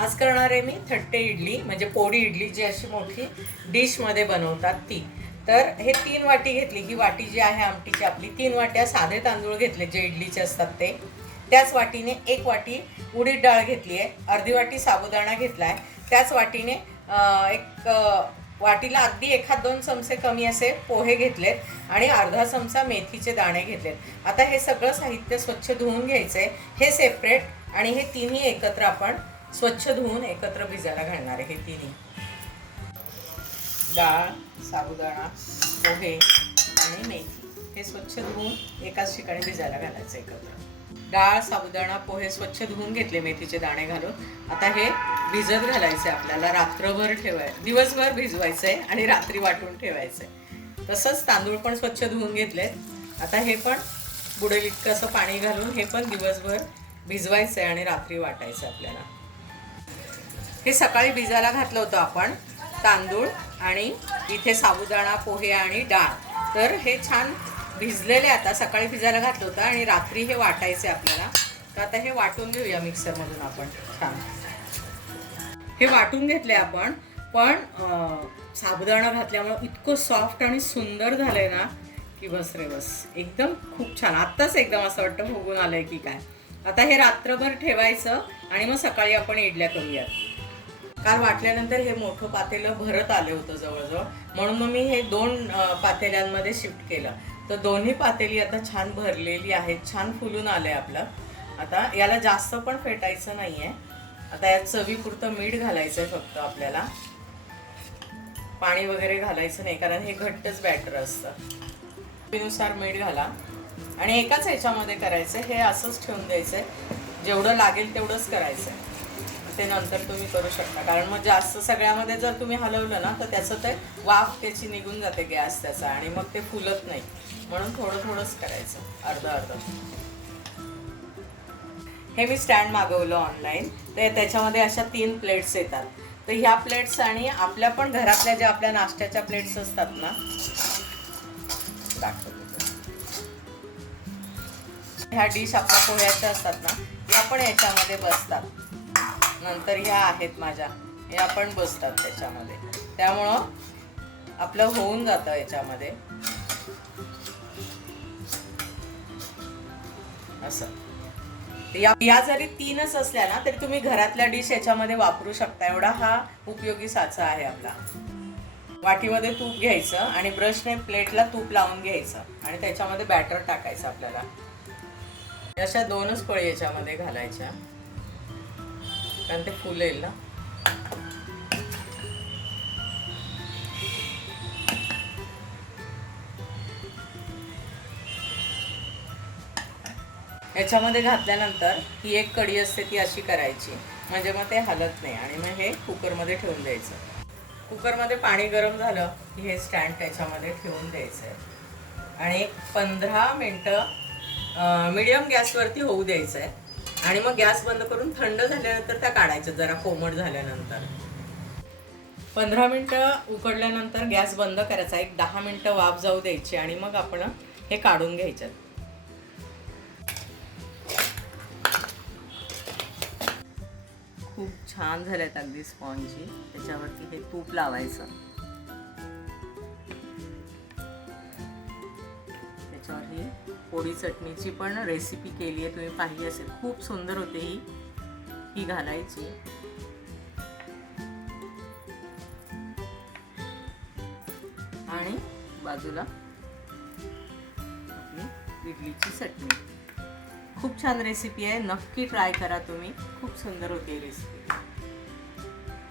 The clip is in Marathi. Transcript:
आज करणार आहे मी थट्टे इडली म्हणजे पोळी इडली जी अशी मोठी डिशमध्ये बनवतात ती. तर हे तीन वाटी घेतली. ही वाटी जी आहे आमटीची आपली तीन वाट्या साधे तांदूळ घेतले जे इडलीचे असतात ते. त्याच वाटीने एक वाटी उडीद डाळ घेतली आहे. अर्धी वाटी साबुदाणा घेतला आहे. त्याच वाटीने एक वाटीला अगदी एखाद दोन चमचे कमी असे पोहे घेतलेत आणि अर्धा चमचा मेथीचे दाणे घेतलेत. आता हे सगळं साहित्य स्वच्छ धुवून घ्यायचं आहे हे सेपरेट आणि हे तिन्ही एकत्र आपण स्वच्छ धुवून एकत्र भिजायला घालणार आहे हे तिन्ही. डाळ साबुदाणा पोहे आणि मेथी. हे स्वच्छ धुवून एकाच ठिकाणी भिजायला घालायचं एकत्र. डाळ साबुदाणा पोहे स्वच्छ धुवून घेतले मेथीचे दाणे घालून. आता हे भिजत घालायचे आपल्याला. रात्रभर ठेवाय दिवसभर भिजवायचंय आणि रात्री वाटून ठेवायचंय. तसंच तांदूळ पण स्वच्छ धुवून घेतले आता हे पण बुडेल इतकं असं पाणी घालून हे पण दिवसभर भिजवायचंय आणि रात्री वाटायचं आपल्याला. हे सकाळी भिजायला घातलं होतं आपण. तांदूळ आणि इथे साबुदाणा पोहे आणि डाळ. तर हे छान भिजलेले आता सकाळी भिजायला घातलं होतं आणि रात्री हे वाटायचे आपल्याला. तर आता हे वाटून घेऊया मिक्सरमधून आपण. छान. हे वाटून घेतले आपण पण साबुदाणा घातल्यामुळे इतकं सॉफ्ट आणि सुंदर झालंय ना की बस रे बस. एकदम खूप छान. आत्ताच एकदम असं वाटतं भोगून आलंय की काय. आता हे रात्रभर ठेवायचं आणि मग सकाळी आपण इडल्या करूयात. काल वाटल्यानंतर हे मोठं पातेलं भरत आले होतं जवळजवळ. म्हणून मग मी हे दोन पातेल्यांमध्ये शिफ्ट केलं. तर दोन्ही पातेली आता छान भरलेली आहेत छान फुलून आले आपलं. आता याला जास्त पण फेटायचं नाहीये. आता यात चवीपुरतं मीठ घालायचं आहे फक्त आपल्याला. पाणी वगैरे घालायचं नाही कारण हे घट्टच बॅटर असतं. चवीनुसार मीठ घाला. आणि एकाच ह्याच्यामध्ये करायचं हे असंच ठेवून द्यायचं जेवढं लागेल तेवढंच करायचं ते नंतर तुम्ही करू शकता. कारण मग जास्त सगळ्यामध्ये जर तुम्ही हलवलं ना तर त्याचं ते वाफ त्याची निघून जाते गॅस त्याचा आणि मग ते फुलत नाही. म्हणून थोडं थोडंच करायचं. अर्ध अर्ध. हे मी स्टँड मागवलं ऑनलाईन. तर त्याच्यामध्ये अशा तीन प्लेट्स येतात. तर ह्या प्लेट्स आणि आपल्या पण घरातल्या ज्या आपल्या नाश्त्याच्या प्लेट्स असतात ना दाखवते. ह्या डिश आपल्या पोह्याच्या असतात ना या पण याच्यामध्ये बसतात. नंतर ह्या आहेत माझ्या. या पण बसतात त्याच्यामध्ये. त्यामुळं आपलं होऊन जातं याच्यामध्ये. असं. या या जरी तीनच असल्या ना तरी तुम्ही घरातल्या डिश याच्यामध्ये वापरू शकता. एवढा हा उपयोगी साचा आहे आपला. वाटीमध्ये तूप घ्यायचं आणि ब्रशने प्लेटला तूप लावून घ्यायचं आणि त्याच्यामध्ये बॅटर टाकायचं आपल्याला. अशा दोनच पळी याच्यामध्ये घालायच्या. कारण ते फुलेल ना. याच्यामध्ये घातल्यानंतर ही एक कडी असते ती अशी करायची. म्हणजे मग ते हलत नाही आणि मग हे कुकरमध्ये ठेवून द्यायचं. कुकरमध्ये पाणी गरम झालं की हे स्टँड त्याच्यामध्ये ठेवून द्यायचं आहे आणि एक पंधरा मिनटं मिडियम गॅसवरती होऊ द्यायचं आहे आणि मग गॅस बंद करून थंड झाल्यानंतर त्या काढायच्या जरा कोमट झाल्यानंतर. पंधरा मिनटं उकडल्यानंतर गॅस बंद करायचा एक दहा मिनटं वाफ जाऊ द्यायची आणि मग आपण हे काढून घ्यायच्यात खूप छान झाल्यात अगदी स्पॉन्जी त्याच्यावरती हे तूप लावायचं. पोळी चटणीची पण रेसिपी केली आहे. तुम्ही पाहिली असेल. खूप सुंदर होते ही. ही घालायची. आणि बाजूला आपली इडलीची चटणी. खूप छान रेसिपी आहे. नक्की ट्राय करा तुम्ही. खूप सुंदर होते रेसिपी